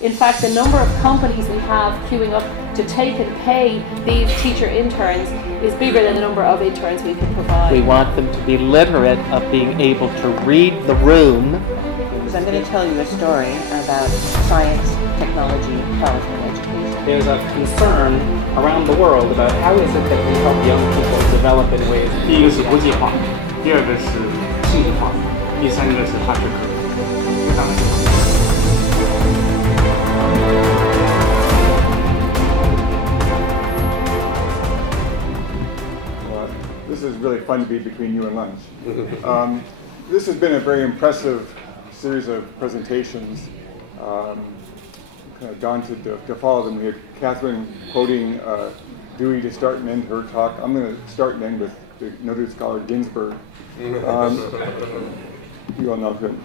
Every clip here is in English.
In fact, the number of companies we have queuing up to take and pay these teacher interns is bigger than the number of interns we can provide. We want them to be literate of being able to read the room. Because I'm going to tell you a story about science, technology, health, and education. There's a concern around the world about how is it that we help young people develop in ways. 第一个是国际化，第二个是信息化，第三个是它是可当然。This is really fun to be between you and lunch. This has been a very impressive series of presentations. Kind of daunted to follow them. We had Catherine quoting Dewey to start and end her talk. I'm going to start and end with the noted scholar Ginsberg. You all know him.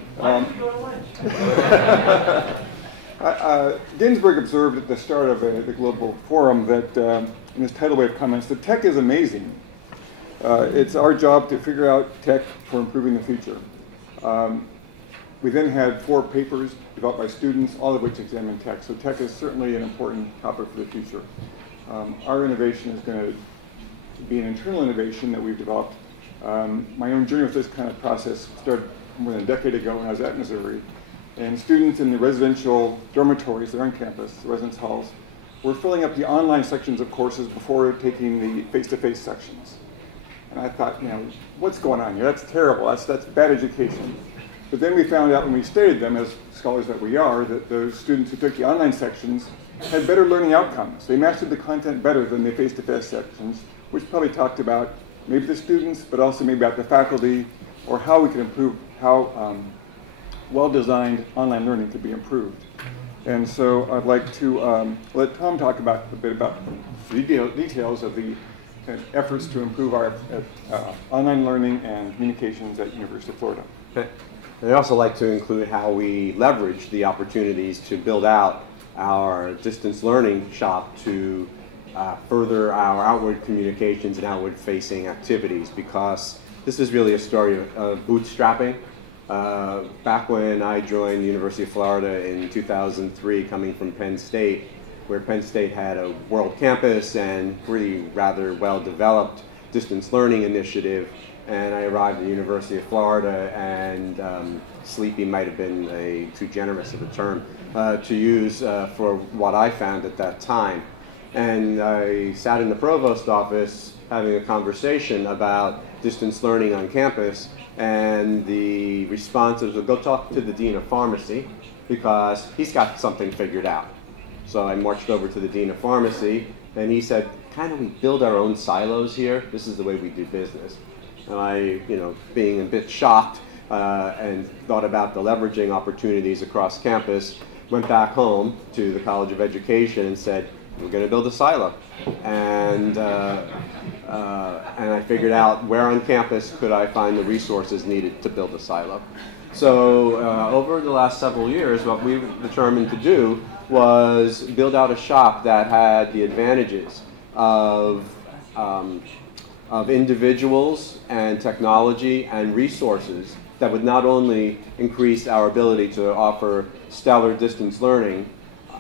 Ginsberg observed at the start of the Global Forum that, in his tidal wave comments, that tech is amazing. It's our job to figure out tech for improving the future. We then had 4 papers developed by students, all of which examine tech. So tech is certainly an important topic for the future. Our innovation is going to be an internal innovation that we've developed. My own journey with this kind of process started more than a decade ago when I was at Missouri. And students in the residential dormitories that are on campus, the residence halls, were filling up the online sections of courses before taking the face-to-face sections. And I thought, you know, what's going on here? That's terrible. That's bad education. But then we found out when we studied them, as scholars that we are, that those students who took the online sections had better learning outcomes. They mastered the content better than the face-to-face sections, which probably talked about maybe the students, but also maybe about the faculty, or how we could improve, how well-designed online learning could be improved. And so I'd like to let Tom talk about a bit about the details of the efforts to improve our online learning and communications at University of Florida. Okay. And I'd also like to include how we leverage the opportunities to build out our distance learning shop to further our outward communications and outward facing activities, because this is really a story of bootstrapping. Back when I joined the University of Florida in 2003, coming from Penn State, where Penn State had a world campus and really rather well-developed distance learning initiative, and I arrived at the University of Florida, and sleepy might have been too generous of a term to use for what I found at that time. And I sat in the provost office having a conversation about distance learning on campus, and the response was, well, go talk to the dean of pharmacy because he's got something figured out. So I marched over to the dean of pharmacy, and he said, kind of, we build our own silos here. This is the way we do business. And I, you know, being a bit shocked and thought about the leveraging opportunities across campus, went back home to the College of Education and said, we're going to build a silo. And I figured out where on campus could I find the resources needed to build a silo. So over the last several years, what we determined to do was build out a shop that had the advantages of individuals and technology and resources that would not only increase our ability to offer stellar distance learning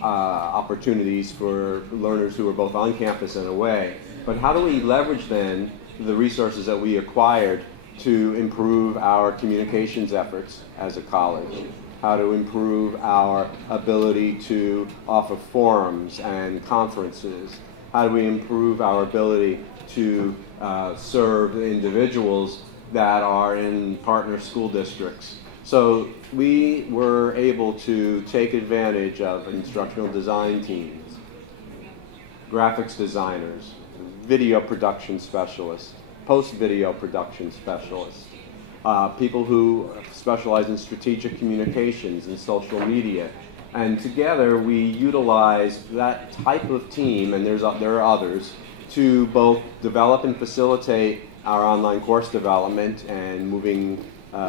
opportunities for learners who are both on campus and away, but how do we leverage then the resources that we acquired to improve our communications efforts as a college? How to improve our ability to offer forums and conferences? How do we improve our ability to serve individuals that are in partner school districts? So we were able to take advantage of instructional design teams, graphics designers, video production specialists, post-video production specialists, people who specialize in strategic communications and social media. And together we utilize that type of team, and there are others, to both develop and facilitate our online course development and moving.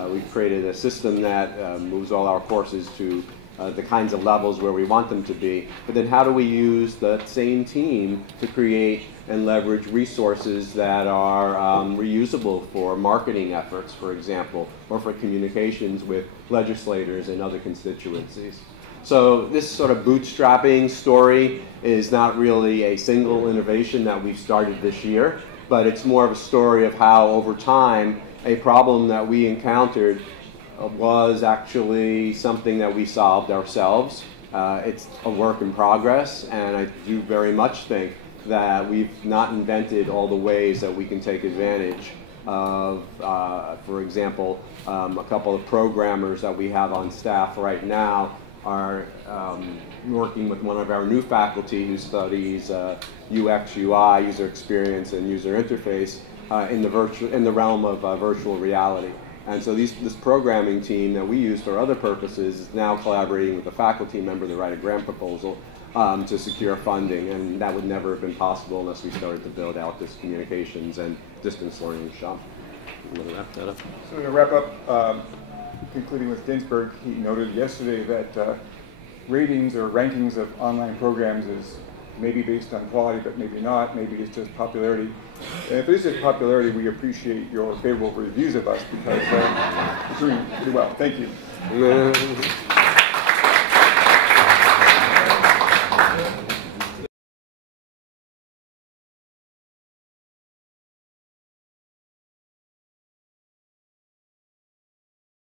We've created a system that moves all our courses to the kinds of levels where we want them to be. But then how do we use that same team to create and leverage resources that are reusable for marketing efforts, for example, or for communications with legislators and other constituencies? So this sort of bootstrapping story is not really a single innovation that we've started this year, but it's more of a story of how over time a problem that we encountered was actually something that we solved ourselves. It's a work in progress, and I do very much think that we've not invented all the ways that we can take advantage of, for example, a couple of programmers that we have on staff right now are working with one of our new faculty who studies UX, UI, user experience, and user interface in the realm of virtual reality. And so this programming team that we use for other purposes is now collaborating with a faculty member to write a grant proposal to secure funding, and that would never have been possible unless we started to build out this communications and distance learning shop. I'm going to wrap that up. So to wrap up, concluding with Ginsberg, he noted yesterday that ratings or rankings of online programs is maybe based on quality, but maybe not. Maybe it's just popularity. And if it is just popularity, we appreciate your favorable reviews of us because we're doing pretty well. Thank you.